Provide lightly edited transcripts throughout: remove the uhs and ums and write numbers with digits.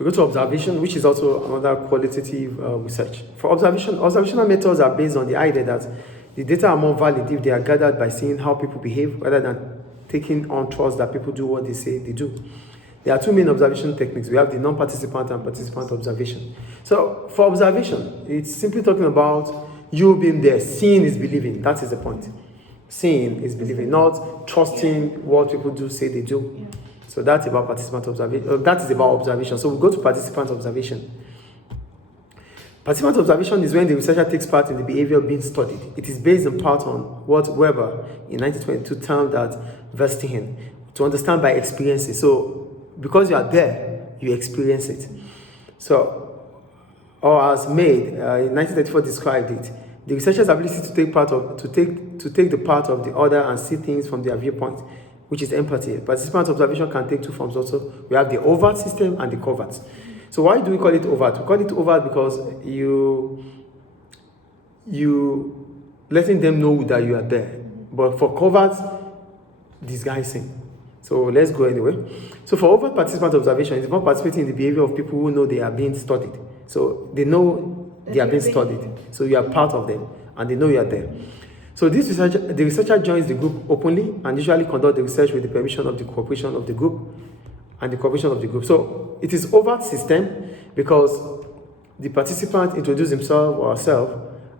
We go to observation, which is also another qualitative research. For observational methods are based on the idea that the data are more valid if they are gathered by seeing how people behave rather than taking on trust that people do what they say they do. There are two main observation techniques. We have the non-participant and participant observation. So for observation, it's simply talking about you being there. Seeing is believing. That is the point. Seeing is believing, not trusting what people do say they do. Yeah. So that's about participant observation. That is about observation. So we go to participant observation. Participant observation is when the researcher takes part in the behavior being studied. It is based in part on what Weber in 1922 termed as Verstehen, to understand by experiences. So because you are there, you experience it. So, or as Mead in 1934 described it, the researcher's ability to take the part of the other and see things from their viewpoint, which is empathy. Participant observation can take two forms also. We have the overt system and the covert. So why do we call it overt? We call it overt because you letting them know that you are there. But for covert, disguising. So let's go anyway. So for overt participant observation, it's about participating in the behavior of people who know they are being studied. So they know they are being studied. So you are part of them and they know you are there. So the researcher joins the group openly and usually conduct the research with the permission of the cooperation of the group and the cooperation of the group. So it is overt system because the participant introduces himself or herself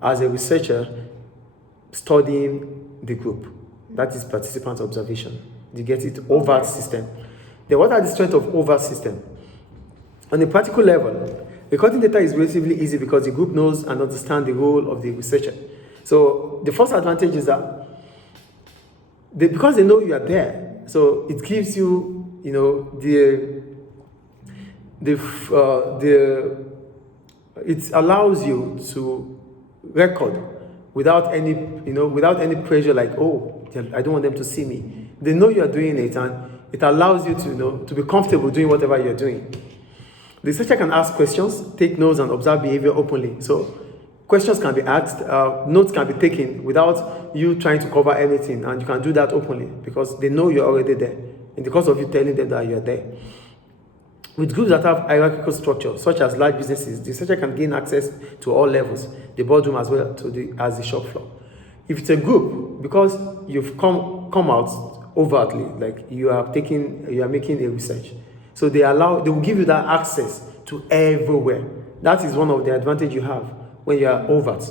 as a researcher studying the group. That is participant observation. You get it? Overt system. Then what are the strengths of overt system? On a practical level, recording data is relatively easy because the group knows and understands the role of the researcher. So the first advantage is that because they know you are there, so it gives you, it allows you to record without any pressure like, oh, I don't want them to see me. They know you are doing it, and it allows you to be comfortable doing whatever you're doing. The researcher can ask questions, take notes, and observe behavior openly. So questions can be asked, notes can be taken without you trying to cover anything, and you can do that openly because they know you're already there in the course of you telling them that you're there. With groups that have hierarchical structure, such as large businesses, the researcher can gain access to all levels, the boardroom as well as the shop floor. If it's a group, because you've come out overtly, like you are making a research, so they will give you that access to everywhere. That is one of the advantages you have when you are overt,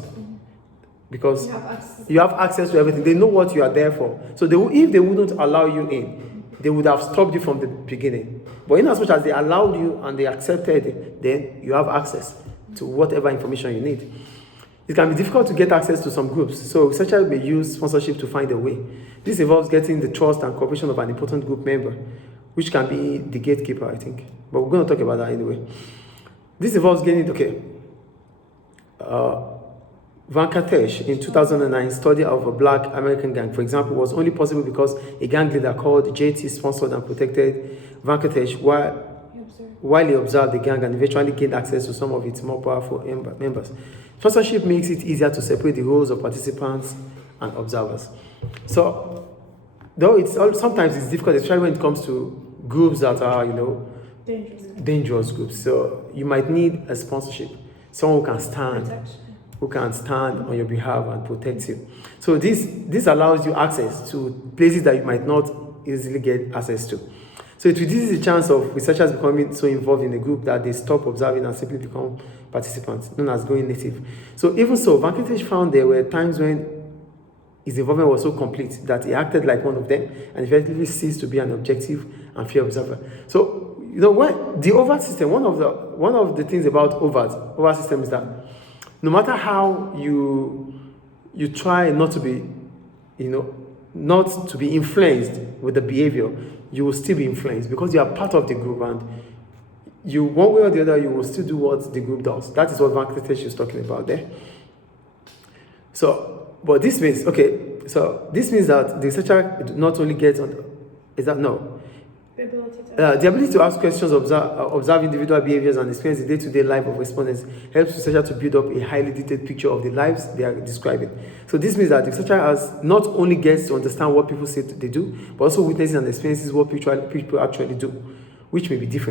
because you have access to everything. They know what you are there for. So if they wouldn't allow you in, they would have stopped you from the beginning. But in as much as they allowed you and they accepted it, then you have access to whatever information you need. It can be difficult to get access to some groups, so researchers may use sponsorship to find a way. This involves getting the trust and cooperation of an important group member, which can be the gatekeeper, I think. But we're going to talk about that anyway. This involves Venkatesh in 2009 study of a black American gang, for example, was only possible because a gang leader called JT sponsored and protected Venkatesh while he observed the gang and eventually gained access to some of its more powerful members. Sponsorship makes it easier to separate the roles of participants and observers. So, though sometimes it's difficult, especially when it comes to groups that are, dangerous groups. So you might need a sponsorship, someone who can stand on your behalf and protect you. So this allows you access to places that you might not easily get access to. So it reduces the chance of researchers becoming so involved in a group that they stop observing and simply become participants, known as going native. So even so, Venkatesh found there were times when his involvement was so complete that he acted like one of them and effectively ceased to be an objective and fair observer. So, when the overt system, one of the things about overt system is that no matter how you try not to be influenced with the behavior, you will still be influenced because you are part of the group, and you, one way or the other, you will still do what the group does. That is what Venkatesh is talking about there. So, but this means that the researcher not only gets on, the ability to ask questions, observe individual behaviors, and experience the day-to-day life of respondents helps researchers to build up a highly detailed picture of the lives they are describing. So this means that the researcher has not only gets to understand what people say they do, but also witnesses and experiences what people actually do, which may be different.